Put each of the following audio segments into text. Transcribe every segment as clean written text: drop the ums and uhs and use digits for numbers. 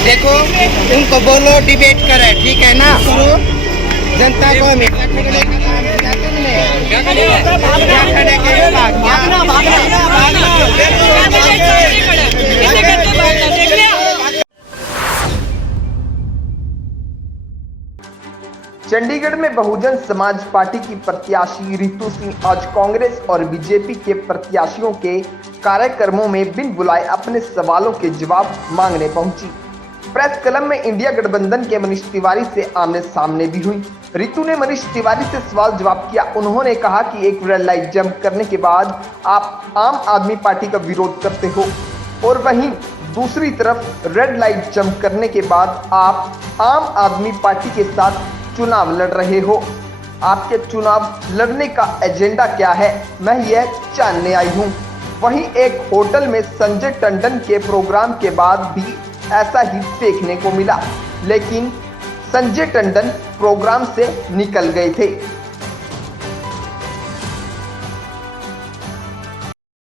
देखो तुमको बोलो डिबेट करे, ठीक है ना? शुरू जनता को चंडीगढ़ में बहुजन समाज पार्टी की प्रत्याशी रितु सिंह आज कांग्रेस और बीजेपी के प्रत्याशियों के कार्यक्रमों में बिन बुलाए अपने सवालों के जवाब मांगने पहुंची। प्रेस क्लब में इंडिया गठबंधन के मनीष तिवारी से आमने सामने भी हुई। रितु ने मनीष तिवारी से सवाल जवाब किया। उन्होंने कहा कि एक रेड लाइट जंप करने के बाद आप आम आदमी पार्टी का विरोध करते हो और वहीं दूसरी तरफ रेड लाइट जंप करने के बाद आप आम आदमी पार्टी के साथ चुनाव लड़ रहे हो। आपके चुनाव लड़ने का एजेंडा क्या है, मैं यह जानने आई हूं। वहीं एक होटल में संजय टंडन के प्रोग्राम के बाद भी ऐसा ही देखने को मिला, लेकिन संजय टंडन प्रोग्राम से निकल गए थे।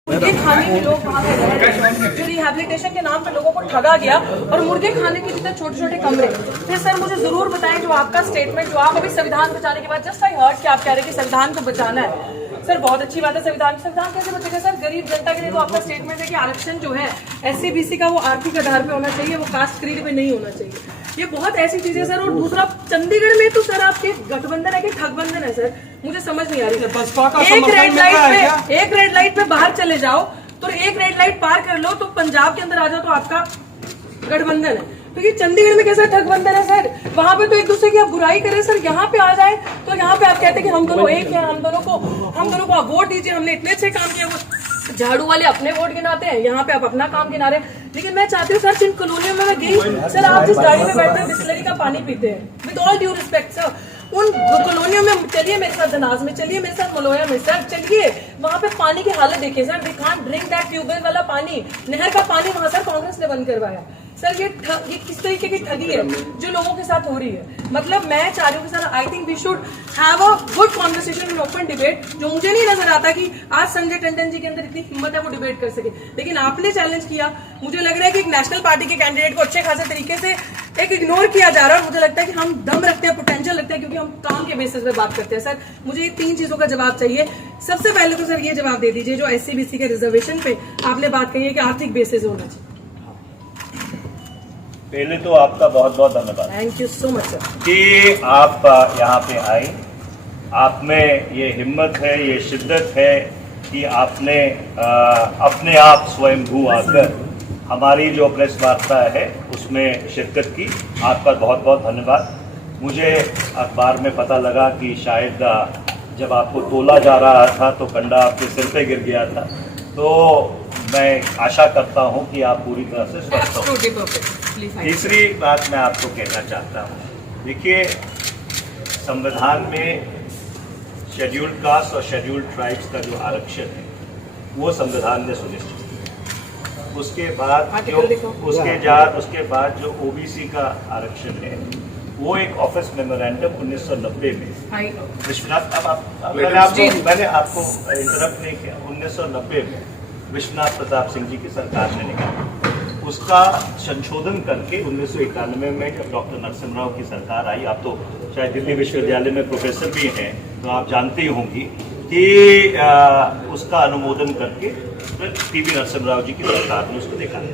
मुर्गे खाने के लोग वहाँ पे रह रहे हैं, जो रिहैबिलिटेशन के नाम पे लोगों को ठगा गया और मुर्गे खाने के जितने छोटे छोटे कमरे। फिर सर मुझे जरूर बताएं जो आपका स्टेटमेंट, जो आप अभी संविधान बचाने के बाद जस्ट आई हर्ड कि आप कह रहे हैं कि संविधान को बचाना है। सर बहुत अच्छी बात है, संविधान कैसे बचेगा सर? गरीब जनता के लिए तो आपका स्टेटमेंट है कि आरक्षण जो है SC BC का वो आर्थिक आधार पे होना चाहिए, वो कास्ट क्रीड पे नहीं होना चाहिए। ये बहुत ऐसी चीजें सर। और दूसरा चंडीगढ़ में तो सर आपके गठबंधन है कि ठगबंधन है सर, मुझे समझ नहीं आ रही सर। एक रेड लाइट पे बाहर चले जाओ तो एक रेड लाइट पार कर लो तो पंजाब के अंदर आ जाओ तो आपका गठबंधन है। तो ये चंडीगढ़ में कैसा ठगबंधन है सर? वहां पे तो एक दूसरे की आप बुराई करें सर, यहाँ पे आ जाए तो यहाँ पे आप कहते हैं कि हम दोनों एक हैं, हम दोनों को आप वोट दीजिए, हमने इतने अच्छे काम किए। वो झाड़ू वाले अपने वोट गिनाते हैं, यहाँ पे आप अपना काम गिना रहे हैं। लेकिन मैं चाहती हूँ सर, जिन कॉलोनियों में मैं गई सर, आप जिस गाड़ी में बैठते हैं बिस्लरी का पानी पीते हैं, with all due respect sir, उन कॉलोनियों में चलिए मेरे साथ धनाज में, चलिए मेरे साथ मलोया में सर, चलिए वहाँ पे पानी की हालत देखिए sir. They can't drink that tubewell वाला पानी, नहर का पानी वहाँ सर कांग्रेस ने बंद करवाया सर। ये किस तरीके की ठगी है जो लोगों के साथ हो रही है? मतलब मैं चाह रही हूँ sir, I think we should have a good conversation in open debate. जो मुझे नहीं नजर आता कि आज संजय टंडन जी के अंदर इतनी हिम्मत है वो डिबेट कर सके, लेकिन आपने चैलेंज किया। मुझे लग रहा है कि एक नेशनल पार्टी के कैंडिडेट को अच्छे खासे तरीके से एक इग्नोर किया जा रहा है। और मुझे लगता है कि हम दम रखते हैं, पोटेंशियल रखते हैं, क्योंकि हम काम के बेसिस पे बात करते हैं सर। मुझे ये 3 चीजों का जवाब चाहिए। सबसे पहले तो सर ये जवाब दे दीजिए, जो SC BC के रिजर्वेशन पे आपने बात कही है कि आर्थिक बेसिस होना चाहिए। पहले तो आपका बहुत बहुत धन्यवाद, thank you so much sir, कि आप यहाँ पे आए। आप में ये हिम्मत है, ये शिद्दत है कि आपने अपने आप स्वयंभू आकर हमारी जो प्रेस वार्ता है उसमें शिरकत की। आपका बहुत बहुत धन्यवाद। मुझे अखबार में पता लगा कि शायद जब आपको तोला जा रहा था तो कंडा आपके सिर पे गिर गया था, तो मैं आशा करता हूं कि आप पूरी तरह से स्वस्थ हो। तीसरी बात मैं आपको कहना चाहता हूं, देखिए संविधान में शेड्यूल्ड कास्ट और शेड्यूल्ड ट्राइब्स का जो आरक्षण है वो संविधान ने सुनिश्चित किया। उसके बाद जो OBC का आरक्षण है वो एक ऑफिस मेमोरेंडम 1990 में विश्वनाथ, मैंने आपको इंटरप्ट नहीं किया, 1990 में विश्वनाथ प्रताप सिंह जी की सरकार ने निकाला। उसका संशोधन करके 1991 में जब डॉक्टर नरसिम्हा राव की सरकार आई, आप तो शायद दिल्ली विश्वविद्यालय में प्रोफेसर भी हैं तो आप जानते ही होंगी कि उसका अनुमोदन करके PV नरसिम्हा राव जी की सरकार ने उसको निकाला।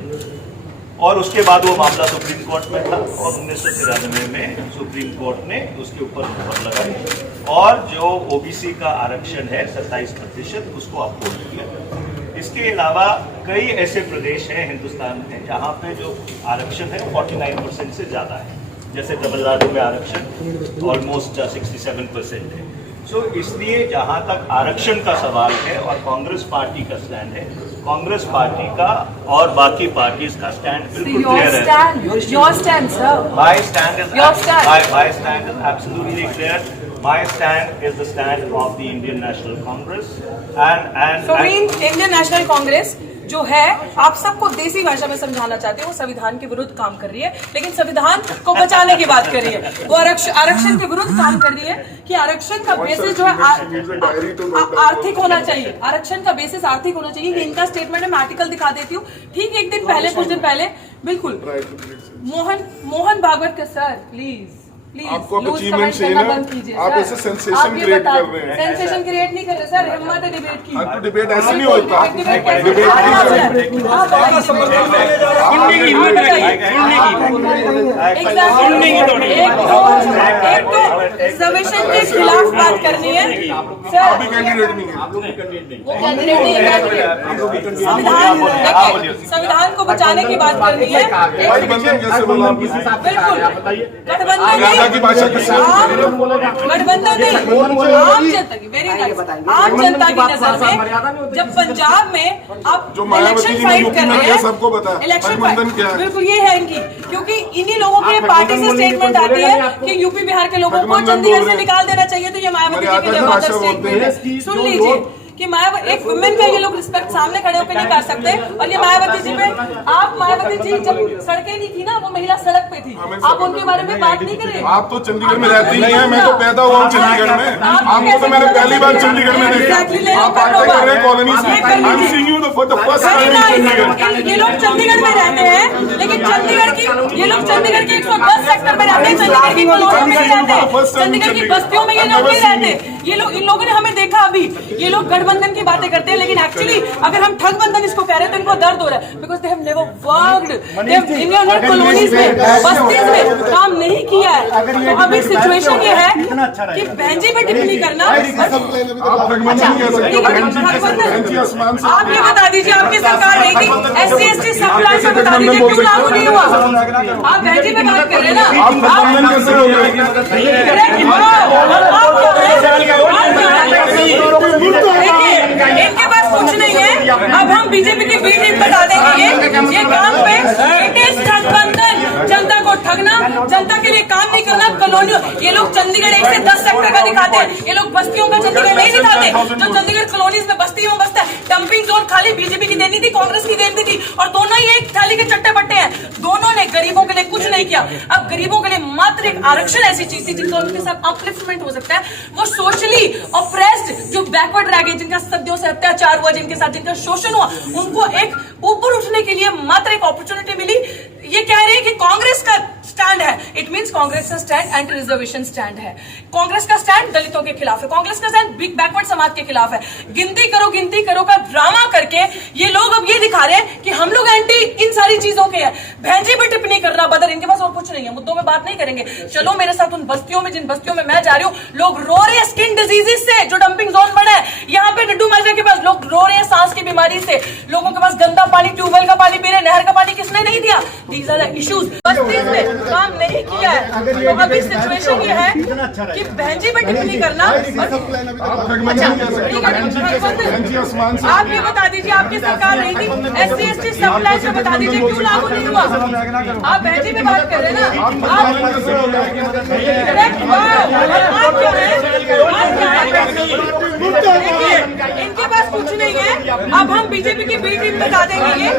और उसके बाद वो मामला सुप्रीम कोर्ट में था और 1993 में सुप्रीम कोर्ट ने उसके ऊपर मुहर लगाई और जो OBC का आरक्षण है 27% उसको अपोज किया। इसके अलावा कई ऐसे प्रदेश हैं हिंदुस्तान में जहाँ पे जो आरक्षण है 49% से ज़्यादा है, जैसे तमिलनाडु में आरक्षण ऑलमोस्ट 67% है। सो इसलिए जहाँ तक आरक्षण का सवाल है और कांग्रेस पार्टी का स्टैंड है, कांग्रेस पार्टी का और बाकी पार्टीज का स्टैंड बिल्कुल क्लियर है। Your stand, sir. My stand is Your stand. My stand is absolutely clear. My stand is the stand of the Indian National Congress and Indian National Congress जो है आप सबको देसी भाषा में समझाना चाहते हैं, वो संविधान के विरुद्ध काम कर रही है, लेकिन संविधान को बचाने की बात कर रही है। वो आरक्षण के विरुद्ध काम कर रही है कि आरक्षण का बेसिस जो है आर्थिक होना चाहिए। आरक्षण का बेसिस आर्थिक होना चाहिए। ये इनका स्टेटमेंट है, मैं आर्टिकल दिखा देती हूँ। ठीक एक दिन पहले, कुछ दिन पहले, बिल्कुल मोहन भागवत के सर प्लीज आपको अब अचीवमेंट चाहिए ना, आप ऐसे सेंसेशन क्रिएट कर रहे हैं। सेंसेशन क्रिएट नहीं कर रहे सर, हिम्मत है डिबेट की। आपको डिबेट ऐसे नहीं होता, रिजर्वेशन के खिलाफ बात करनी है सर। कैंडिडेट नहीं है, वो कैंडिडेट नहीं है, संविधान को बचाने की बात करनी है। गठबंधन कैसे बोला? बिल्कुल गठबंधन की भाषा के साथ गठबंधन नहीं, आम जनता की, वेरी नाइस, आम जनता की नजर में जब पंजाब में आप जो मायावती इलेक्शन जी फाइट यूपी कर में रहे किया, हैं, सबको पता है इलेक्शन गठबंधन क्या है। बिल्कुल ये है इनकी, क्योंकि इन्हीं लोगों के पार्टी से स्टेटमेंट आती है कि यूपी बिहार के लोगों को चंडीगढ़ से निकाल देना चाहिए। तो ये मायावती जी के लिए मदर स्टेटमेंट है। सुन लीजिए कि मायावती एक वुमेन का ये लोग रिस्पेक्ट सामने खड़े होकर नहीं कर सकते। और ये मायावती जी पे, आप मायावती जी जब सड़कें नहीं थी ना, वो महिला सड़क पे थी, आप उनके बारे में बात नहीं कर रहे। आप तो चंडीगढ़ में रहती नहीं है, मैं तो पैदा हुआ हूँ चंडीगढ़ में। आपको तो मैंने पहली बार चंडीगढ़ में देखा। आप बातें कर रहे हैं कॉलोनीज में, I am seeing you for the first time. ये लोग चंडीगढ़ में रहते हैं, लेकिन चंडीगढ़ की, ये लोग चंडीगढ़ के 110 सेक्टर में रहते हैं, चंडीगढ़ की कॉलोनियों में रहते हैं, चंडीगढ़ की बस्तियों में ये लोग नहीं रहते। ये लोग, इन लोगों ने हमें देखा अभी, ये लोग गठबंधन की बातें करते हैं, लेकिन एक्चुअली अगर हम ठगबंधन इसको कह रहे हैं तो इनको दर्द हो रहा है, because they have never worked, they have in colonies में, बस्तीज में काम नहीं किया है। तो अभी सिचुएशन ये है कि बहनजी पे टिप्पणी करना। आप ये बता दीजिए, आपकी सरकार रही थी, SC/ST सब प्लान में बता दीजिए क्यों लागू नहीं हुआ? आप बहनजी पे बात कर रहे हैं ना, इनके पास कुछ नहीं है। अब हम बीजेपी की बी टीम बता देंगे ये काम पे इट इज गठबंधन, जनता को ठगना, जनता के लिए काम नहीं करना। कॉलोनियों, ये लोग चंडीगढ़ 1 से 10 सेक्टर का दिखाते हैं, ये लोग बस्तियों का चंडीगढ़ नहीं दिखाते। जो चंडीगढ़ कॉलोनीज में बस्तियों में बसता है, डंपिंग जोन खाली बीजेपी की देनी थी, कांग्रेस की देनी थी, और दोनों ही एक थाली के चट्टे बट्टे हैं। दोनों ने गरीबों के लिए कुछ नहीं किया। अब गरीबों के लिए मात्र एक आरक्षण ऐसी चीज थी जिनका उनके साथ अपलिफ्टमेंट हो सकता है। वो सोशली ऑप्रेस्ड, जो बैकवर्ड रह गए, जिनका सदियों से अत्याचार हुआ, जिनके साथ जिनका शोषण हुआ, उनको एक ऊपर उठने के लिए मात्र एक अपॉर्चुनिटी मिली। ये कह रहे हैं कि कांग्रेस का स्टैंड है, इट मींस कांग्रेस का स्टैंड एंटी रिजर्वेशन स्टैंड है। कांग्रेस का स्टैंड दलितों के खिलाफ है, कांग्रेस का स्टैंड बिग बैकवर्ड समाज के खिलाफ है। गिनती करो का ड्रामा करके ये लोग अब ये दिखा रहे हैं कि हम लोग एंटी इन सारी चीजों के हैं। भैंजी पे टिप्पणी करना बदर, इनके पास और कुछ नहीं है, मुद्दों में बात नहीं करेंगे। चलो मेरे साथ उन बस्तियों में, जिन बस्तियों में मैं जा रही हूँ, लोग रो रहे हैं स्किन डिजीजेज से, जो डंपिंग जोन बना है। यहाँ पे डड्डू माजरा के पास लोग रो रहे हैं सांस की बीमारी से, लोगों के पास गंदा पानी, ट्यूबवेल का पानी पी रहे, नहर का पानी किसने नहीं दिया? These are the issues. Bastis में काम नहीं किया है। तो अभी सिचुएशन ये है कि बहनजी पे टिप्पणी करना। आप ये बता दीजिए, आपकी सरकार रही थी, SC/ST सब प्लान में बता दीजिए क्यों लागू नहीं हुआ? आप बहनजी पे बात कर रहे हैं ना, आप क्या है? इनके पास कुछ नहीं है। अब हम बीजेपी की बी टीम बता देंगे ये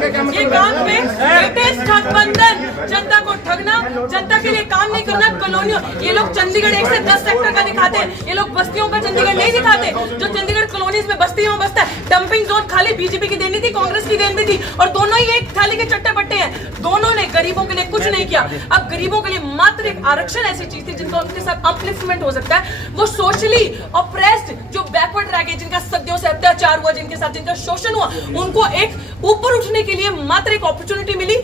काम पे इट इज गठबंधन, जनता को ठगना, जनता के लिए काम नहीं करना। कॉलोनियों, ये लोग चंडीगढ़ 1 से 10 सेक्टर का दिखाते हैं, ये लोग बस्तियों का चंडीगढ़ नहीं दिखाते। जो चंडीगढ़ कॉलोनीज में बस्तियों में बसता है, डंपिंग जोन खाली बीजेपी की देनी थी, कांग्रेस की देनी थी, और दोनों ही एक थाली के चट्टे बट्टे हैं। दोनों ने गरीबों के लिए कुछ नहीं किया। अब गरीबों के लिए मात्र एक आरक्षण ऐसी चीज थी जिनका उनके साथ अपलिफ्टमेंट हो सकता है। वो सोशली ऑप्रेस्ड, जो बैकवर्ड रह गए, जिनका सदियों से अत्याचार हुआ, जिनके साथ जिनका शोषण हुआ, उनको एक ऊपर उठने के लिए मात्र एक अपॉर्चुनिटी मिली।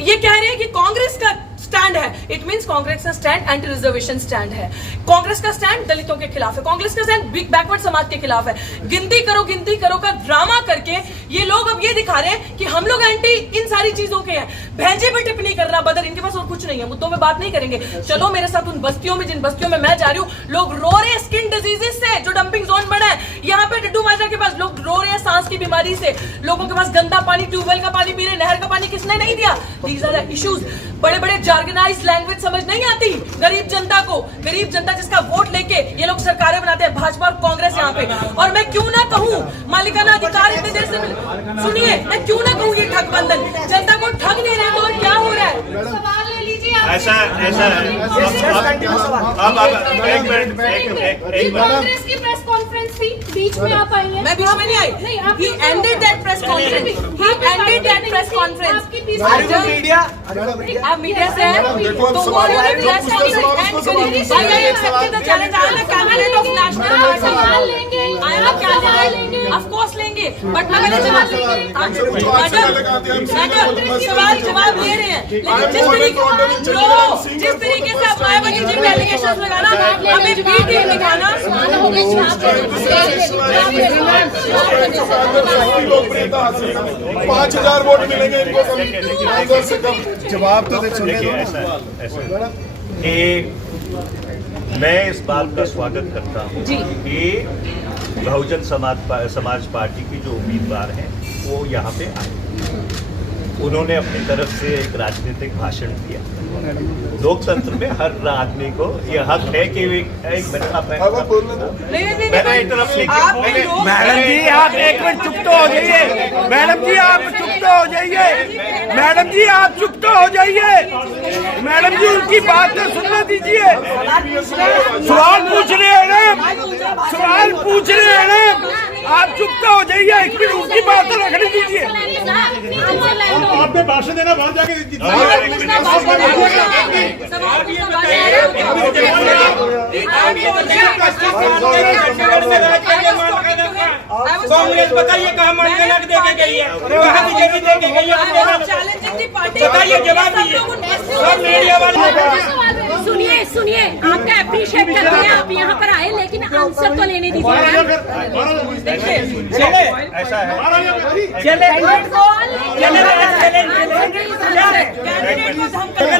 ये कह रहे हैं कि कांग्रेस का स्टैंड है, इट मींस कांग्रेस का स्टैंड एंटी रिजर्वेशन स्टैंड है। कांग्रेस का स्टैंड दलितों के खिलाफ है, कांग्रेस का स्टैंड बिग बैकवर्ड समाज के खिलाफ है। गिनती करो का ड्रामा करके ये लोग अब ये दिखा रहे हैं कि हम लोग एंटी इन सारी चीजों के हैं। भैंजी पे टिप्पणी करना बदर, इनके पास और कुछ नहीं है, मुद्दों में बात नहीं करेंगे। चलो मेरे साथ उन बस्तियों में, जिन बस्तियों में मैं जा रही हूँ, लोग रो रहे हैं स्किन डिजीजेस से जो डंपिंग जोन बना है। यहाँ पे डिड्डू माजरा के पास लोग रो रहे हैं सांस की बीमारी से, लोगों के पास गंदा पानी, ट्यूबवेल का पानी पी रहे, नहर का पानी किसने नहीं दिया। These are the issues. बड़े बड़े जार्गनाइज्ड लैंग्वेज समझ नहीं आती गरीब जनता को, गरीब जनता जिसका वोट लेके ये लोग सरकारें बनाते हैं, भाजपा और कांग्रेस यहाँ पे। और मैं क्यों ना कहूँ मालिकाना अधिकार इतनी देर से सुनिए, मैं क्यों ना कहूँ ये ठग बंधन, जनता को ठग नहीं रहे तो और क्या हो रहा है। सवाल ले लीजिए आप। ऐसा है अब एक मिनट कांग्रेस की प्रेस कॉन्फ्रेंस थी, बीच में आप आई हैं। मैं बीच में नहीं आई। He ended that press conference. He ended that press conference. आप मीडिया से हैं तो वो press conference and I accepted the challenge. I am a candidate of national सवाल लेंगे, I am a candidate. Of course लेंगे, बट मैं पहले जवाब सवाल जवाब ले रहे हैं, लेकिन जिस तरीके से आप मायावती जी पे एलिगेशंस लगाना, हमें बी टीम दिखाना। लोकप्रियता हासिल 5000 वोट मिलेंगे इनको कम से कम। जवाब तो देखिए ऐसा कि मैं इस बात का स्वागत करता हूँ कि बहुजन समाज पार्टी की जो उम्मीदवार हैं वो यहाँ पे आए। उन्होंने अपनी तरफ से एक राजनीतिक भाषण दिया। लोकतंत्र में हर आदमी को यह हक है कि एक मिनट आप मैंने इंटरप्ट नहीं किया। मैडम जी आप एक मिनट चुप तो हो जाइए। मैडम जी आप चुप तो हो जाइए। मैडम जी आप चुप तो हो जाइए। मैडम जी उनकी बात तो सुनने दीजिए। सवाल पूछ रहे हैं ना, सवाल पूछ रहे हैं ना, आप चुप तो हो जाइए। एक मिनट उनकी बात तो रखने दीजिए। आपने भाषण देना बाहर जाके कांग्रेस बताइए कहाँ मानना देके गई है, वहाँ बीजेपी देके गई है, बताइए जवाब दीजिए। सुनिए आपका अप्रिशिएट करते हैं, आप यहाँ पर आए लेकिन आंसर तो लेने दीजिए। ऐसा है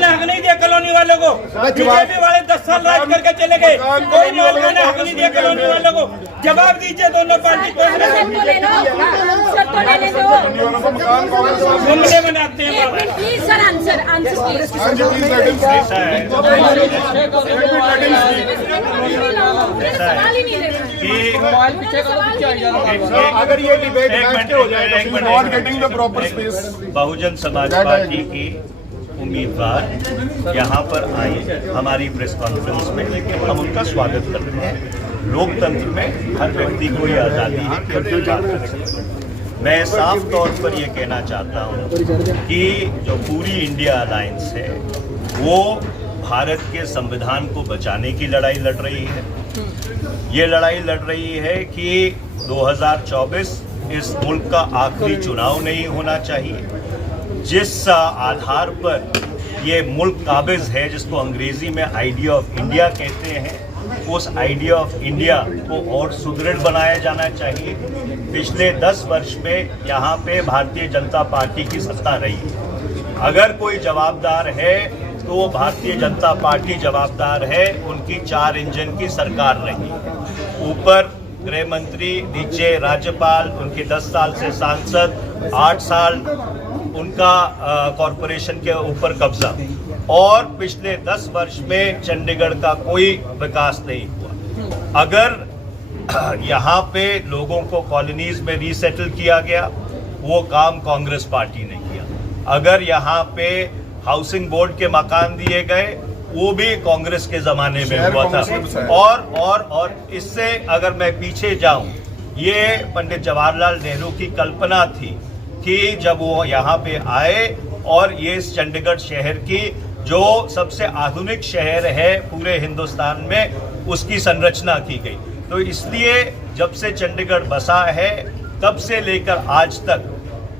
हक नहीं दिया कॉलोनी वालों को। बीजेपी वाले 10 साल राज करके चले गए, कोई मौलवी ने हक नहीं दिया कॉलोनी वालों को। जवाब दीजिए दोनों पार्टी को। जुमले बनाते हैं। प्लीज सर आंसर सवाल ही नहीं दे अगर ये डिबेट हो जाए not getting the proper space. Bahujan Samaj Party की उम्मीदवार यहाँ पर आए हमारी प्रेस कॉन्फ्रेंस में, हम उनका स्वागत करते हैं। लोकतंत्र में हर व्यक्ति को ये आज़ादी है कि अपनी बात कर सके। मैं साफ तौर पर ये कहना चाहता हूँ कि जो पूरी इंडिया अलायंस है वो भारत के संविधान को बचाने की लड़ाई लड़ रही है। ये लड़ाई लड़ रही है कि 2024 इस मुल्क का आखिरी चुनाव नहीं होना चाहिए। जिस आधार पर ये मुल्क काबिज है, जिसको अंग्रेजी में आइडिया ऑफ इंडिया कहते हैं, उस आइडिया ऑफ इंडिया को और सुदृढ़ बनाया जाना चाहिए। पिछले 10 वर्ष में यहाँ पे भारतीय जनता पार्टी की सत्ता रही है। अगर कोई जवाबदार है तो वो भारतीय जनता पार्टी जवाबदार है। उनकी 4 इंजन की सरकार रही है। ऊपर गृह मंत्री, नीचे राज्यपाल, उनके 10 साल से सांसद, 8 साल उनका कॉरपोरेशन के ऊपर कब्जा, और पिछले 10 वर्ष में चंडीगढ़ का कोई विकास नहीं हुआ। अगर यहाँ पे लोगों को कॉलोनीज में रीसेटल किया गया, वो काम कांग्रेस पार्टी ने किया। अगर यहाँ पे हाउसिंग बोर्ड के मकान दिए गए, वो भी कांग्रेस के जमाने में हुआ था। और इससे अगर मैं पीछे जाऊं, ये पंडित जवाहरलाल नेहरू की कल्पना थी कि जब वो यहाँ पे आए और ये इस चंडीगढ़ शहर की जो सबसे आधुनिक शहर है पूरे हिंदुस्तान में, उसकी संरचना की गई। तो इसलिए जब से चंडीगढ़ बसा है तब से लेकर आज तक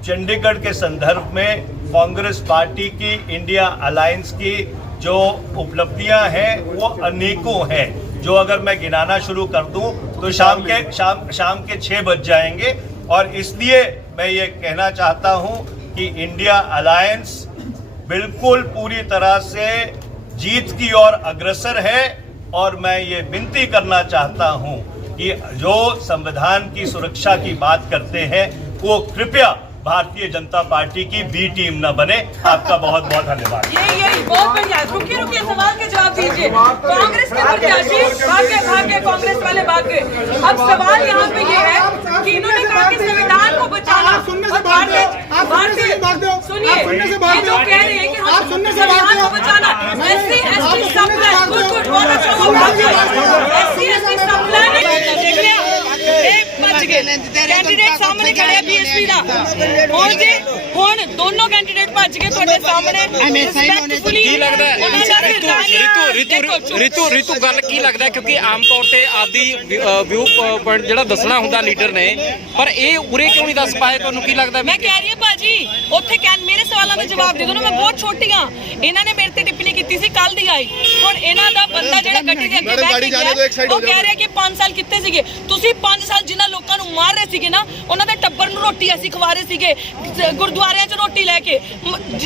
चंडीगढ़ के संदर्भ में कांग्रेस पार्टी की, इंडिया अलायंस की जो उपलब्धियां हैं वो अनेकों हैं, जो अगर मैं गिनाना शुरू कर दूं तो शाम के 6 बज जाएंगे। और इसलिए मैं ये कहना चाहता हूं कि इंडिया अलायंस बिल्कुल पूरी तरह से जीत की ओर अग्रसर है। और मैं ये विनती करना चाहता हूं कि जो संविधान की सुरक्षा की बात करते हैं वो कृपया भारतीय जनता पार्टी की बी टीम न बने। आपका बहुत बहुत धन्यवाद। यही बहुत बढ़िया। रुकिए सवाल के जवाब दीजिए। कांग्रेस के प्रत्याशी भागे कांग्रेस वाले भागे। अब सवाल यहाँ पे ये है कि इन्होंने कहा कि संविधान को बचाना। सुनिए, ये जो कह रहे हैं कि हम संविधान को बचाना, SC ST सब प्लान, गुड बहुत अच्छा, SC ST सब प्लान देख रहे हैं। एक बच गए कैंडिडेट सामने खड़े हैं BSP ਦਾ ਹੁਣ ਜੀ ਹੁਣ ਦੋਨੋਂ ਕੈਂਡੀਡੇਟ ਭੱਜ ਕੇ ਤੁਹਾਡੇ ਸਾਹਮਣੇ ਕੀ ਲੱਗਦਾ ਰਿਤੂ ਗੱਲ ਕੀ ਲੱਗਦਾ ਕਿਉਂਕਿ ਆਮ ਤੌਰ ਤੇ ਆਪਦੀ ਵਿਊ ਪੁਆਇੰਟ ਜਿਹੜਾ ਦੱਸਣਾ ਹੁੰਦਾ ਲੀਡਰ ਨੇ ਪਰ ਇਹ ਉਰੇ ਕਿਉਂ ਨਹੀਂ ਦੱਸ ਪਾਏ ਤੁਹਾਨੂੰ ਕੀ ਲੱਗਦਾ ਮੈਂ ਕਹਿ ਰਹੀ ਹਾਂ ਭਾਜੀ ਉੱਥੇ ਮੇਰੇ ਸਵਾਲਾਂ ਦੇ ਜਵਾਬ ਦੇ ਦਿਓ ਨਾ ਮੈਂ ਬਹੁਤ ਛੋਟੀ ਹਾਂ ਇਹਨਾਂ ਨੇ ਮੇਰੇ ਤੇ ਟਿੱਪਣੀ ਕੀਤੀ ਸੀ ਕੱਲ ਦੀ ਆਈ ਹੁਣ ਇਹਨਾਂ ਦਾ ਬੰਦਾ ਜਿਹੜਾ ਗੱਡੀ ਦੇ ਅੱਗੇ ਬੈਠ ਗਿਆ ਉਹ ਕਹਿ ਰਿਹਾ ਕਿ 5 ਸਾਲ ਕਿੱਥੇ ਸੀਗੇ ਤੁਸੀਂ 5 ਸਾਲ ਜਿਨ੍ਹਾਂ ਲੋਕਾਂ ਨੂੰ ਮਾਰ ਰਹੇ ਸੀਗੇ ਨਾ ਉਹਨਾਂ ਦੇ ਟੱਬਰ ਨੂੰ ਰੋਟੀ ਅਸੀਂ ਖਵਾ ਰਹੇ ਸੀਗੇ ਗੁਰਦੁਆਰਿਆਂ 'ਚ ਰੋਟੀ ਲੈ ਕੇ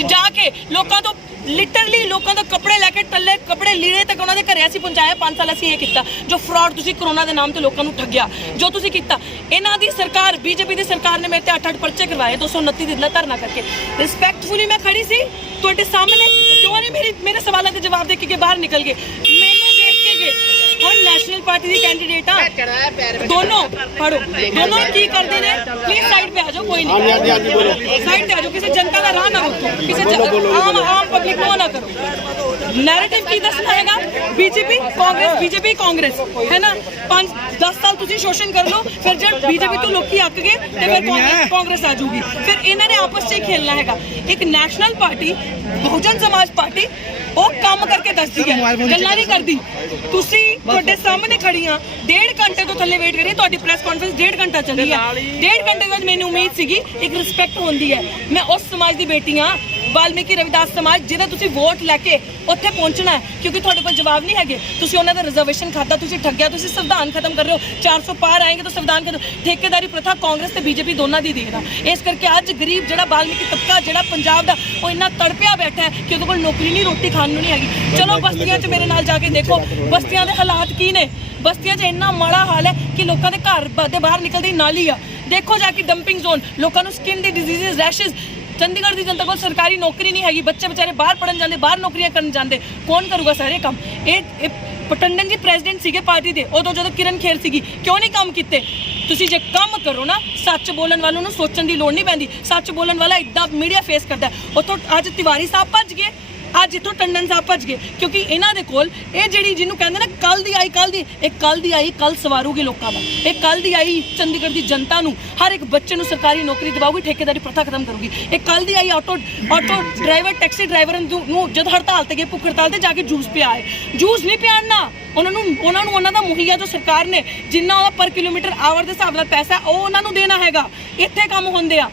ਜਾ ਕੇ ਲੋਕਾਂ ਤੋਂ ਲਿਟਰਲੀ ਲੋਕਾਂ ਦਾ ਕੱਪੜੇ ਲੈ ਕੇ ਟੱਲੇ ਕੱਪੜੇ ਲੀੜੇ ਤੱਕ ਉਹਨਾਂ ਦੇ ਘਰੇ ਅਸੀਂ ਪਹੁੰਚਾਇਆ 5 ਸਾਲ ਅਸੀਂ ਇਹ ਕੀਤਾ ਜੋ ਫਰਾਡ ਤੁਸੀਂ ਕਰੋਨਾ ਦੇ ਨਾਮ ਤੇ ਲੋਕਾਂ ਨੂੰ ਠੱਗਿਆ ਜੋ ਤੁਸੀਂ ਕੀਤਾ ਇਹਨਾਂ ਦੀ ਸਰਕਾਰ BJP ਦੀ ਸਰਕਾਰ ਨੇ ਮੇਰੇ ਤੇ 8-8 ਪਰਚੇ ਕਰਵਾਏ 229 ਦਿਨ ਦਾ ਧਰਨਾ ਕਰਕੇ ਰਿਸਪੈਕਟਫੁਲੀ ਮੈਂ ਖੜੀ ਸੀ ਤੁਹਾਡੇ ਸਾਹਮਣੇ ਕਿਉਂ ਨਹੀਂ ਮੇਰੇ ਸਵਾਲਾਂ ਦੇ ਜਵਾਬ ਦੇ ਕੇ ਬਾਹਰ ਨਿਕਲ ਗਏ ਮੈਨੂੰ ਦੇਖ ਕੇ ਗਏ ਹੁਣ ਨੈਸ਼ਨਲ ਪਾਰਟੀ ਦੀ ਕੈਂਡੀਡੇਟ ਆ ਦੋਨੋਂ ਪੜੋ ਦੋਨੋਂ ਕੀ ਕਰਦੇ ਨੇ ਪਲੀਜ਼ ਸਾਈਡ पे आ जाओ कोई नहीं ਹਾਂਜੀ ਬੋਲੋ ਸਾਈਡ ਤੇ ਆ ਜਾਓ ਕਿਸੇ ਜਨਤਾ ਦਾ ਰਾਹ ਨਾ ਰੋਕੋ ਕਿਸੇ ਆਮ ਪਬਲਿਕ ਨੂੰ ਨਾ ਕਰੋ ਨੈਰੇਟਿਵ ਕੀ ਦੱਸਣਾ ਹੈਗਾ BJP ਕਾਂਗਰਸ ਹੈ ਨਾ 5-10 ਸਾਲ ਤੁਸੀਂ ਸ਼ੋਸ਼ਣ ਕਰ ਲਓ ਫਿਰ ਜਦ BJP ਤੋਂ ਲੋਕੀ ਅੱਕ ਗਏ ਤੇ ਫਿਰ ਕਾਂਗਰਸ ਆ ਜਾਊਗੀ ਫਿਰ ਇਹਨਾਂ ਨੇ ਆਪਸ 'ਚ ਖੇਲਣਾ ਹੈਗਾ ਇੱਕ ਨੈਸ਼ਨਲ ਪਾਰਟੀ ਬਹੁਜਨ ਸਮਾਜ ਪਾਰਟੀ ਉਹ ਕੰਮ ਕਰਕੇ ਦੱਸਦੀ ਹੈ ਗੱਲਾਂ ਨਹੀਂ ਕਰਦੀ ਤੁਸੀਂ ਤੁਹਾਡੇ ਸਾਹਮਣੇ ਖੜੀਆਂ 1.5 ਘੰਟੇ ਤੋਂ ਥੱਲੇ ਵੇਟ ਕਰੀ ਤੁਹਾਡੀ ਪ੍ਰੈਸ ਕਾਨਫਰੰਸ 1.5 ਘੰਟਾ ਚੱਲੀ ਹੈ 1.5 ਘੰਟੇ ਬਾਅਦ ਮੈਨੂੰ ਉਮੀਦ ਸੀਗੀ ਇੱਕ ਰਿਸਪੈਕਟ ਹੁੰਦੀ ਹੈ ਮੈਂ ਉਸ ਸਮਾਜ ਦੀ ਬੇਟੀ ਹਾਂ ਵਾਲਮੀਕੀ ਰਵਿਦਾਸ ਸਮਾਜ ਜਿਹਦਾ ਤੁਸੀਂ ਵੋਟ ਲੈ ਕੇ ਉੱਥੇ ਪਹੁੰਚਣਾ ਹੈ ਕਿਉਂਕਿ ਤੁਹਾਡੇ ਕੋਲ ਜਵਾਬ ਨਹੀਂ ਹੈਗੇ ਤੁਸੀਂ ਉਹਨਾਂ ਦਾ ਰਿਜ਼ਰਵੇਸ਼ਨ ਖਾਤਾ ਤੁਸੀਂ ਠੱਗਿਆ ਤੁਸੀਂ ਸੰਵਿਧਾਨ ਖਤਮ ਕਰ ਰਹੇ ਹੋ 400 ਪਾਰ ਆਏਗੇ ਤਾਂ ਸੰਵਿਧਾਨ ਖਤਮ ਠੇਕੇਦਾਰੀ ਪ੍ਰਥਾ ਕਾਂਗਰਸ ਤੇ BJP ਦੋਨਾਂ ਦੀ ਦੇਖਦਾ ਇਸ ਕਰਕੇ ਅੱਜ ਗਰੀਬ ਜਿਹੜਾ ਵਾਲਮੀਕੀ ਤਬਕਾ ਜਿਹੜਾ ਪੰਜਾਬ ਦਾ ਉਹ ਇੰਨਾ ਤੜਪਿਆ ਬੈਠਾ ਹੈ ਕਿ ਉਹਦੇ ਕੋਲ ਨੌਕਰੀ ਨਹੀਂ ਰੋਟੀ ਖਾਣ ਨੂੰ ਨਹੀਂ ਹੈਗੀ ਚਲੋ ਬਸਤੀਆਂ 'ਚ ਮੇਰੇ ਨਾਲ ਜਾ ਕੇ ਦੇਖੋ ਬਸਤੀਆਂ ਦੇ ਹਾਲਾਤ ਕੀ ਨੇ ਬਸਤੀਆਂ 'ਚ ਇੰਨਾ ਮਾੜਾ ਹਾਲ ਹੈ ਕਿ ਲੋਕਾਂ ਦੇ ਘਰ ਦੇ ਬਾਹਰ ਨਿਕਲਦੀ ਨਾਲੀ ਆ ਦੇਖੋ ਜਾ ਕੇ ਡੰਪਿੰਗ ਜ਼ੋਨ ਲੋਕਾਂ ਨੂੰ ਸਕਿਨ ਦੀ ਡਿਜ਼ੀਜ਼ਸ ਰੈਸ਼ਸ ਚੰਡੀਗੜ੍ਹ ਦੀ ਜਨਤਾ ਕੋਲ ਸਰਕਾਰੀ ਨੌਕਰੀ ਨਹੀਂ ਹੈਗੀ ਬੱਚੇ ਵਿਚਾਰੇ ਬਾਹਰ ਪੜਨ ਜਾਂਦੇ ਬਾਹਰ ਨੌਕਰੀਆਂ ਕਰਨ ਜਾਂਦੇ ਕੌਣ ਕਰੂਗਾ ਸਾਰੇ ਕੰਮ ਇਹ ਟੰਡਨ ਜੀ ਪ੍ਰੈਜ਼ੀਡੈਂਟ ਸੀਗੇ ਪਾਰਟੀ ਦੇ ਉਦੋਂ ਜਦੋਂ ਕਿਰਨ ਖੇਰ ਸੀਗੀ ਕਿਉਂ ਨਹੀਂ ਕੰਮ ਕੀਤੇ ਤੁਸੀਂ ਜੇ ਕੰਮ ਕਰੋ ਨਾ ਸੱਚ ਬੋਲਣ ਵਾਲੋਂ ਨੂੰ ਸੋਚਣ ਦੀ ਲੋੜ ਨਹੀਂ ਪੈਂਦੀ ਸੱਚ ਬੋਲਣ ਵਾਲਾ ਇੱਦਾਂ ਮੀਡੀਆ ਫੇਸ ਕਰਦਾ ਉੱਥੋਂ ਅੱਜ ਤਿਵਾਰੀ ਸਾਹਿਬ ਭੱਜ ਗਏ ਅੱਜ ਇੱਥੋਂ ਟੰਡਨ ਸਾਹਿਬ ਭੱਜ ਗਏ ਕਿਉਂਕਿ ਇਹਨਾਂ ਦੇ ਕੋਲ ਇਹ ਜਿਹੜੀ ਜਿਹਨੂੰ ਕਹਿੰਦੇ ਨਾ ਕੱਲ ਦੀ ਆਈ ਕੱਲ ਸਵਾਰੂਗੀ ਲੋਕਾਂ ਦਾ ਇਹ ਕੱਲ ਦੀ ਆਈ ਚੰਡੀਗੜ੍ਹ ਦੀ ਜਨਤਾ ਨੂੰ ਹਰ ਇੱਕ ਬੱਚੇ ਨੂੰ ਸਰਕਾਰੀ ਨੌਕਰੀ ਦਿਵਾਉਗੀ ਠੇਕੇਦਾਰੀ ਪ੍ਰਥਾ ਖਤਮ ਕਰੂਗੀ ਇਹ ਕੱਲ ਦੀ ਆਈ ਆਟੋ ਡਰਾਈਵਰ ਟੈਕਸੀ ਡਰਾਈਵਰ ਨੂੰ ਜਦ ਹੜਤਾਲ ਤੇ ਗਏ ਭੁੱਖ ਹੜਤਾਲ ਤੇ ਜਾ ਕੇ ਜੂਸ ਪਿਆਏ ਜੂਸ ਨਹੀਂ ਪਿਆਣਾ ਉਹਨਾਂ ਨੂੰ ਉਹਨਾਂ ਦਾ ਮੁਹੱਈਆ ਜੋ ਸਰਕਾਰ ਨੇ ਜਿੰਨਾ ਉਹਦਾ ਪਰ ਕਿਲੋਮੀਟਰ ਆਵਰ ਦੇ ਹਿਸਾਬ ਨਾਲ ਪੈਸਾ ਉਹ ਉਹਨਾਂ ਨੂੰ ਦੇਣਾ ਹੈਗਾ ਇੱਥੇ ਕੰਮ ਹੁੰਦੇ ਆ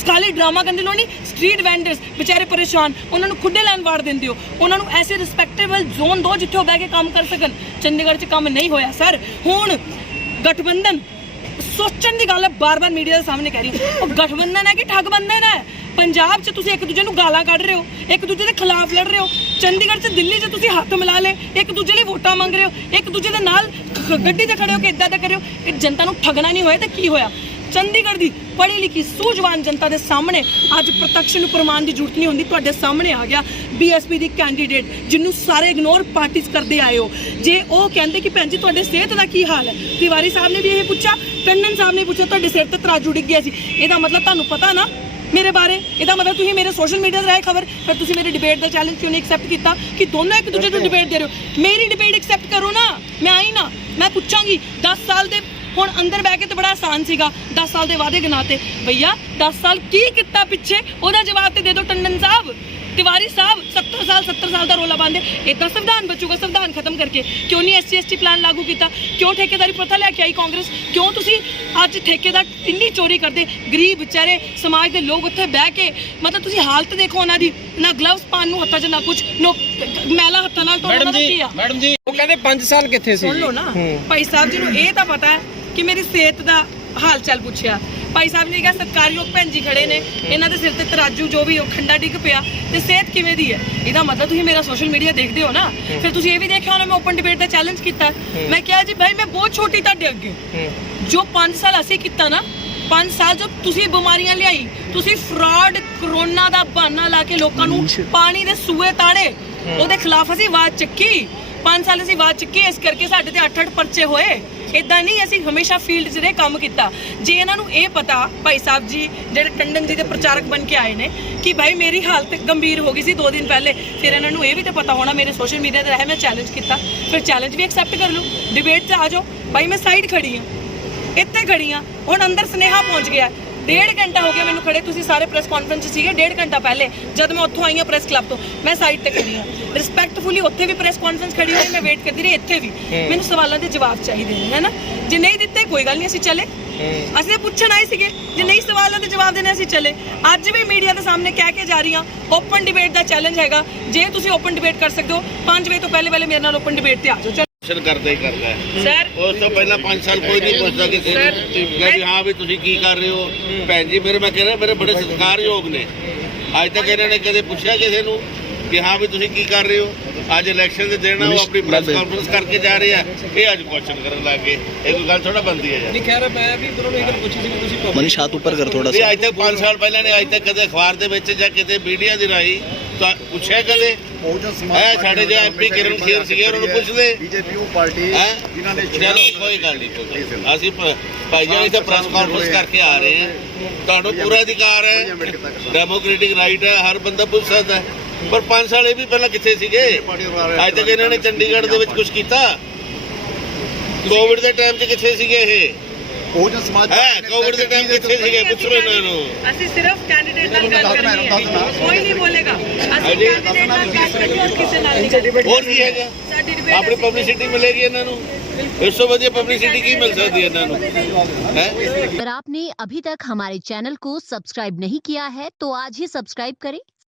ਖਾਲੀ ਡਰਾਮਾ ਕਰਨ ਦੀ ਲੋੜ ਨਹੀਂ ਸਟਰੀਟ ਵੈਂਡਰਸ ਵਿਚਾਰੇ ਪਰੇਸ਼ਾਨ ਉਹਨਾਂ ਨੂੰ ਖੁੱਡੇ ਲੈਣ ਵਾੜ ਦਿੰਦੇ ਹੋ ਉਹਨਾਂ ਨੂੰ ਐਸੇ ਰਿਸਪੈਕਟੇਬਲ ਜ਼ੋਨ ਦੋ ਜਿੱਥੇ ਉਹ ਬਹਿ ਕੇ ਕੰਮ ਕਰ ਸਕਣ ਚੰਡੀਗੜ੍ਹ 'ਚ ਕੰਮ ਨਹੀਂ ਹੋਇਆ ਸਰ ਹੁਣ ਗਠਬੰਧਨ ਸੋਚਣ ਦੀ ਗੱਲ ਹੈ ਬਾਰ-ਬਾਰ ਮੀਡੀਆ ਦੇ ਸਾਹਮਣੇ ਕਹਿ ਰਹੀ ਉਹ ਗਠਬੰਧਨ ਹੈ ਕਿ ਠੱਗਬੰਧਨ ਹੈ ਪੰਜਾਬ 'ਚ ਤੁਸੀਂ ਇੱਕ ਦੂਜੇ ਨੂੰ ਗਾਲਾਂ ਕੱਢ ਰਹੇ ਹੋ ਇੱਕ ਦੂਜੇ ਦੇ ਖਿਲਾਫ ਲੜ ਰਹੇ ਹੋ ਚੰਡੀਗੜ੍ਹ 'ਚ ਦਿੱਲੀ 'ਚ ਤੁਸੀਂ ਹੱਥ ਮਿਲਾ ਲਏ ਇੱਕ ਦੂਜੇ ਲਈ ਵੋਟਾਂ ਮੰਗ ਰਹੇ ਹੋ ਇੱਕ ਦੂਜੇ ਦੇ ਨਾਲ ਗੱਡੀ 'ਤੇ ਖੜੇ ਹੋ ਕੇ ਇੱਦਾਂ ਦਾ ਕਰਿਓ ਇਹ ਜਨਤਾ ਨੂੰ ਠੱਗਣਾ ਨਹੀਂ ਹੋਇਆ ਤਾਂ ਕੀ ਹੋਇਆ ਚੰਡੀਗੜ੍ਹ ਦੀ ਪੜ੍ਹੀ ਲਿਖੀ ਸੂਝਵਾਨ ਜਨਤਾ ਦੇ ਸਾਹਮਣੇ ਅੱਜ ਪ੍ਰਤੱਖ ਨੂੰ ਪ੍ਰਮਾਣ ਦੀ ਜ਼ਰੂਰਤ ਨਹੀਂ ਹੁੰਦੀ ਤੁਹਾਡੇ ਸਾਹਮਣੇ ਆ ਗਿਆ BSP ਦੀ ਕੈਂਡੀਡੇਟ ਜਿਹਨੂੰ ਸਾਰੇ ਇਗਨੋਰ ਪਾਰਟੀਜ਼ ਕਰਦੇ ਆਏ ਹੋ ਜੇ ਉਹ ਕਹਿੰਦੇ ਕਿ ਭੈਣ ਜੀ ਤੁਹਾਡੇ ਸਿਹਤ ਦਾ ਕੀ ਹਾਲ ਹੈ ਤਿਵਾਰੀ ਸਾਹਿਬ ਨੇ ਵੀ ਇਹ ਪੁੱਛਿਆ ਟੰਡਨ ਸਾਹਿਬ ਨੇ ਪੁੱਛਿਆ ਤੁਹਾਡੇ ਸਿਰ ਤੇ ਤਰਾਜੂ ਡਿੱਗ ਗਿਆ ਸੀ ਇਹਦਾ ਮਤਲਬ ਤੁਹਾਨੂੰ ਪਤਾ ਨਾ ਮੇਰੇ ਬਾਰੇ ਇਹਦਾ ਮਤਲਬ ਤੁਸੀਂ ਮੇਰੇ ਸੋਸ਼ਲ ਮੀਡੀਆ 'ਤੇ ਰਾਏ ਖਬਰ ਫਿਰ ਤੁਸੀਂ ਮੇਰੇ ਡਿਬੇਟ ਦਾ ਚੈਲੰਜ ਕਿਉਂ ਨਹੀਂ ਐਕਸੈਪਟ ਕੀਤਾ ਕਿ ਦੋਨੋਂ ਇੱਕ ਦੂਜੇ ਨੂੰ ਡਿਬੇਟ ਦੇ ਰਹੇ ਹੋ ਮੇਰੀ ਡਿਬੇਟ ਐਕਸੈਪਟ ਕਰੋ ਨਾ ਮੈਂ ਆਈ ਨਾ ਮੈਂ ਪੁੱਛਾਂਗੀ 10 ਸਾਲ ਦੇ ਹੁਣ ਅੰਦਰ ਬਹਿ ਕੇ ਤੇ ਬੜਾ ਆਸਾਨ ਸੀਗਾ 10 ਸਾਲ ਦੇ ਵਾਅਦੇ ਗਿਣਾਤੇ ਭਈਆ 10 ਸਾਲ ਕੀ ਕੀਤਾ ਪਿੱਛੇ ਉਹਦਾ ਜਵਾਬ ਤੇ ਦੇ ਦਿਓ ਟੰਡਨ ਸਾਹਿਬ ਤਿਵਾਰੀ ਸਾਹਿਬ 70 ਸਾਲ ਦਾ ਰੋਲਾ ਪਾਉਂਦੇ ਇਦਾਂ ਸੰਵਿਧਾਨ ਬਚੂਗਾ ਸੰਵਿਧਾਨ ਖਤਮ ਕਰਕੇ ਕਿਉਂ ਨਹੀਂ SC ST ਪਲਾਨ ਲਾਗੂ ਕੀਤਾ ਕਿਉਂ ਠੇਕੇਦਾਰੀ ਪ੍ਰਥਾ ਲੈ ਕੇ ਆਈ ਕਾਂਗਰਸ ਕਿਉਂ ਤੁਸੀਂ ਅੱਜ ਠੇਕੇਦਾਰ ਇੰਨੀ ਚੋਰੀ ਕਰਦੇ ਗਰੀਬ ਵਿਚਾਰੇ ਸਮਾਜ ਦੇ ਲੋਕ ਉੱਥੇ ਬਹਿ ਕੇ ਮਤਲਬ ਤੁਸੀਂ ਹਾਲਤ ਦੇਖੋ ਉਹਨਾਂ ਦੀ ਨਾ ਗਲਵਸ ਪਾਉਣ ਨੂੰ ਹੱਥਾਂ 'ਚ ਨਾ ਕੁਝ ਮੈਲਾ ਹੱਥਾਂ ਨਾਲ ਤੋਂ ਉਹਨਾਂ ਦਾ ਕੀ ਆ ਮੈਡਮ ਜੀ ਉਹ ਕਹਿੰਦੇ 5 ਸਾਲ ਕਿੱਥੇ ਸੀ ਸੁਣ ਲਓ ਨਾ ਭਾਈ ਸਾਹਿਬ ਜੀ ਨੂੰ ਇਹ ਤਾਂ ਪਤਾ ਹੈ ਕਿ ਮੇਰੀ ਸਿਹਤ ਦਾ ਹਾਲ ਚਾਲ ਪੁੱਛਿਆ। ਭਾਈ ਸਾਹਿਬ ਨੇ ਕਿਹਾ ਸਤਿਕਾਰਯੋਗ ਭੈਣ ਜੀ ਖੜੇ ਨੇ, ਇਹਨਾਂ ਦੇ ਸਿਰ ਤੇ ਤਰਾਜੂ ਜੋ ਵੀ ਖੰਡਾ ਡਿੱਗ ਪਿਆ ਤੇ ਸਿਹਤ ਕਿਵੇਂ ਦੀ ਹੈ। ਇਹਦਾ ਮਤਲਬ ਤੁਸੀਂ ਮੇਰਾ ਸੋਸ਼ਲ ਮੀਡੀਆ ਦੇਖਦੇ ਹੋ ਨਾ, ਫਿਰ ਤੁਸੀਂ ਇਹ ਵੀ ਦੇਖਿਆ ਹੋਣਾ ਮੈਂ ਓਪਨ ਡਿਬੇਟ ਦਾ ਚੈਲੰਜ ਕੀਤਾ। ਮੈਂ ਕਿਹਾ ਜੀ ਭਾਈ ਮੈਂ ਬਹੁਤ ਛੋਟੀ ਤੁਹਾਡੇ ਅੱਗੇ, ਜੋ 5 ਸਾਲ ਅਸੀਂ ਕੀਤਾ ਨਾ, 5 ਸਾਲ ਜੋ ਤੁਸੀਂ ਬਿਮਾਰੀਆਂ ਲਿਆਈ, ਤੁਸੀਂ ਫਰਾਡ ਕਰੋਨਾ ਦਾ ਬਹਾਨਾ ਲਾ ਕੇ ਲੋਕਾਂ ਨੂੰ ਪਾਣੀ ਦੇ ਸੂਏ ਤਾੜੇ, ਉਹਦੇ ਖਿਲਾਫ ਅਸੀਂ ਆਵਾਜ਼ ਚੱਕੀ। 5 ਸਾਲ ਅਸੀਂ ਆਵਾਜ਼ ਚੱਕੀ, ਇਸ ਕਰਕੇ ਸਾਡੇ ਤੇ 8-8 ਪਰਚੇ ਹੋਏ। ਇਦਾਂ ਨਹੀਂ, ਅਸੀਂ ਹਮੇਸ਼ਾ ਫੀਲਡ 'ਚ ਰਹੇ, ਕੰਮ ਕੀਤਾ। ਜੇ ਇਹਨਾਂ ਨੂੰ ਇਹ ਪਤਾ ਭਾਈ ਸਾਹਿਬ ਜੀ ਜਿਹੜੇ ਟੰਡਨ ਜੀ ਦੇ ਪ੍ਰਚਾਰਕ ਬਣ ਕੇ ਆਏ ਨੇ ਕਿ ਭਾਈ ਮੇਰੀ ਹਾਲਤ ਗੰਭੀਰ ਹੋ ਗਈ ਸੀ 2 ਦਿਨ ਪਹਿਲੇ, ਫਿਰ ਇਹਨਾਂ ਨੂੰ ਇਹ ਵੀ ਤਾਂ ਪਤਾ ਹੋਣਾ ਮੇਰੇ ਸੋਸ਼ਲ ਮੀਡੀਆ ਤੇ ਰਹੇ ਮੈਂ ਚੈਲੰਜ ਕੀਤਾ, ਫਿਰ ਚੈਲੰਜ ਵੀ ਐਕਸੈਪਟ ਕਰ ਲਓ, ਡਿਬੇਟ 'ਚ ਆ ਜਾਓ। ਭਾਈ ਮੈਂ ਸਾਈਡ ਖੜੀ ਹਾਂ, ਇੱਥੇ ਖੜੀ ਹਾਂ, ਹੁਣ ਅੰਦਰ ਸੁਨੇਹਾ ਪਹੁੰਚ ਗਿਆ। 1.5 ਘੰਟਾ ਹੋ ਗਿਆ ਮੈਨੂੰ ਖੜੇ, ਤੁਸੀਂ ਸਾਰੇ ਪ੍ਰੈਸ ਕਾਨਫਰੰਸ 'ਚ ਸੀਗੇ 1.5 ਘੰਟਾ ਪਹਿਲੇ, ਜਦ ਮੈਂ ਉੱਥੋਂ ਆਈ ਹਾਂ ਪ੍ਰੈਸ ਕਲੱਬ ਤੋਂ, ਮੈਂ ਸਾਈਡ ਤੇ ਖੜੀ ਹਾਂ ਰਿਸਪੈਕਟਫੁਲੀ। ਉੱਥੇ ਵੀ ਪ੍ਰੈਸ ਕਾਨਫਰੰਸ ਖੜੀ ਹੋਈ, ਮੈਂ ਵੇਟ ਕਰਦੀ ਰਹੀ, ਇੱਥੇ ਵੀ ਮੈਨੂੰ ਸਵਾਲਾਂ ਦੇ ਜਵਾਬ ਚਾਹੀਦੇ ਨੇ, ਹੈ ਨਾ। ਜੇ ਨਹੀਂ ਦਿੱਤੇ ਕੋਈ ਗੱਲ ਨਹੀਂ, ਅਸੀਂ ਚਲੇ, ਅਸੀਂ ਪੁੱਛਣ ਆਏ ਸੀਗੇ, ਜੇ ਨਹੀਂ ਸਵਾਲਾਂ ਦੇ ਜਵਾਬ ਦੇਣੇ ਅਸੀਂ ਚਲੇ। ਅੱਜ ਵੀ ਮੀਡੀਆ ਦੇ ਸਾਹਮਣੇ ਕਹਿ ਕੇ ਜਾ ਰਹੀ ਹਾਂ, ਓਪਨ ਡਿਬੇਟ ਦਾ ਚੈਲੰਜ ਹੈਗਾ, ਜੇ ਤੁਸੀਂ ਓਪਨ ਡਿਬੇਟ ਕਰ ਸਕਦੇ ਹੋ 5 ਵਜੇ ਤੋਂ ਪਹਿਲੇ ਮੇਰੇ ਨਾਲ ਓਪਨ ਡਿਬੇਟ ਤੇ ਆ ਜਾਓ। ਕਰਦਾ ਹੀ ਕਰਦਾ ਹੈ ਸਰ ਉਸ ਤੋਂ ਪਹਿਲਾਂ 5 ਸਾਲ ਕੋਈ ਨਹੀਂ ਪੁੱਛਦਾ ਕਿਸੇ ਨੂੰ ਵੀ ਹਾਂ ਵੀ ਤੁਸੀਂ ਕੀ ਕਰ ਰਹੇ ਹੋ। ਭੈਣ ਜੀ ਮੈਂ ਕਹਿ ਰਿਹਾ ਮੇਰੇ ਬੜੇ ਸਤਿਕਾਰਯੋਗ ਨੇ, ਅੱਜ ਤੱਕ ਇਹਨਾਂ ਨੇ ਕਦੇ ਪੁੱਛਿਆ ਕਿਸੇ ਨੂੰ ਕਿ ਹਾਂ ਵੀ ਤੁਸੀਂ ਕੀ ਕਰ ਰਹੇ ਹੋ। ਅੱਜ ਇਲੈਕਸ਼ਨ ਦੇ ਦਿਨ ਉਹ ਆਪਣੀ ਪ੍ਰੈਸ ਕਾਨਫਰੰਸ ਕਰਕੇ ਜਾ ਰਹੇ ਆ, ਇਹ ਅੱਜ ਕੁਐਸਚਨ ਕਰਨ ਲੱਗ ਗਏ। ਇਹ ਕੋਈ ਗੱਲ ਥੋੜਾ ਬਣਦੀ ਹੈ ਯਾਰ। ਨਹੀਂ ਕਹਿ ਰਿਹਾ ਮੈਂ ਵੀ ਤੁਹਾਨੂੰ ਇਹ ਗੱਲ ਪੁੱਛੀ ਸੀ ਕਿ ਤੁਸੀਂ ਮਨੀਸ਼ ਹੱਥ ਉੱਪਰ ਕਰ ਥੋੜਾ ਜਿਹਾ। ਅੱਜ ਤੱਕ 5 ਸਾਲ ਪਹਿਲਾਂ ਨੇ ਅੱਜ ਤੱਕ ਕਦੇ ਅਖਬਾਰ ਦੇ ਵਿੱਚ ਜਾਂ ਕਿਤੇ ਮੀਡੀਆ ਦੀ ਰਾਹੀਂ ਤਾਂ ਪੁੱਛਿਆ ਕਦੇ ਹੈ। ਸਾਡੇ ਜੋ ਐਮਪੀ ਕਿਰਨ ਖੇਰ ਸੀਗੇ ਉਹਨਾਂ ਨੂੰ ਪੁੱਛਦੇ ਬੀਜੇਪੀ ਪਾਰਟੀ ਜਿਨ੍ਹਾਂ ਨੇ ਚਲੋ ਕੋਈ ਗੱਲ ਨਹੀਂ। ਅਸੀਂ ਭਾਈ ਜੀ ਇੱਥੇ ਪ੍ਰੈਸ ਕਾਨਫਰੰਸ ਕਰਕੇ ਆ ਰਹੇ ਹਾਂ, ਤੁਹਾਨੂੰ ਪੂਰਾ ਅਧਿਕਾਰ ਹੈ, ਡੈਮੋਕ੍ਰੈਟਿਕ ਰਾਈਟ ਹੈ, ਹਰ ਬੰਦਾ ਪੁੱਛ ਸਕਦਾ ਹੈ। ਪਰ 5 ਸਾਲ ਇਹ ਵੀ ਪਹਿਲਾਂ ਕਿੱਥੇ ਸੀਗੇ? ਅੱਜ ਤੱਕ ਇਹਨਾਂ ਨੇ ਚੰਡੀਗੜ੍ਹ ਦੇ ਵਿੱਚ ਕੁਝ ਕੀਤਾ? ਕੋਵਿਡ ਦੇ ਟਾਈਮ 'ਚ ਕਿੱਥੇ ਸੀਗੇ ਇਹ? ਬਹੁਜਨ ਸਮਾਜ ਹੈ ਕੋਵਿਡ ਦੇ ਟਾਈਮ ਕਿੱਥੇ ਸੀਗੇ? ਪੁੱਛੋ ਇਹਨਾਂ ਨੂੰ। ਅਸੀਂ ਸਿਰਫ ਕੈਂਡੀਡੇਟ ਨਾਲ ਗੱਲ ਕਰਨੀ ਹੈ, ਕੋਈ ਨਹੀਂ ਬੋਲੇਗਾ। ਅਸੀਂ ਕੈਂਡੀਡੇਟ ਨਾਲ ਗੱਲ ਕਰਨੀ ਔਰ ਕਿਸੇ ਨਾਲ ਨਹੀਂ। ਹੋਰ ਕੀ ਹੈਗਾ? ਸਾਡੀ ਡਿਬੇਟ ਆਪਣੀ ਪਬਲਿਸਿਟੀ ਮਿਲੇਗੀ ਇਹਨਾਂ ਨੂੰ, ਇਸ ਤੋਂ ਵਧੀਆ ਪਬਲਿਸਿਟੀ ਕੀ ਮਿਲ ਸਕਦੀ ਹੈ ਇਹਨਾਂ ਨੂੰ ਹੈ? अगर आपने अभी तक हमारे चैनल को सब्सक्राइब नहीं किया है तो आज ही सब्सक्राइब करें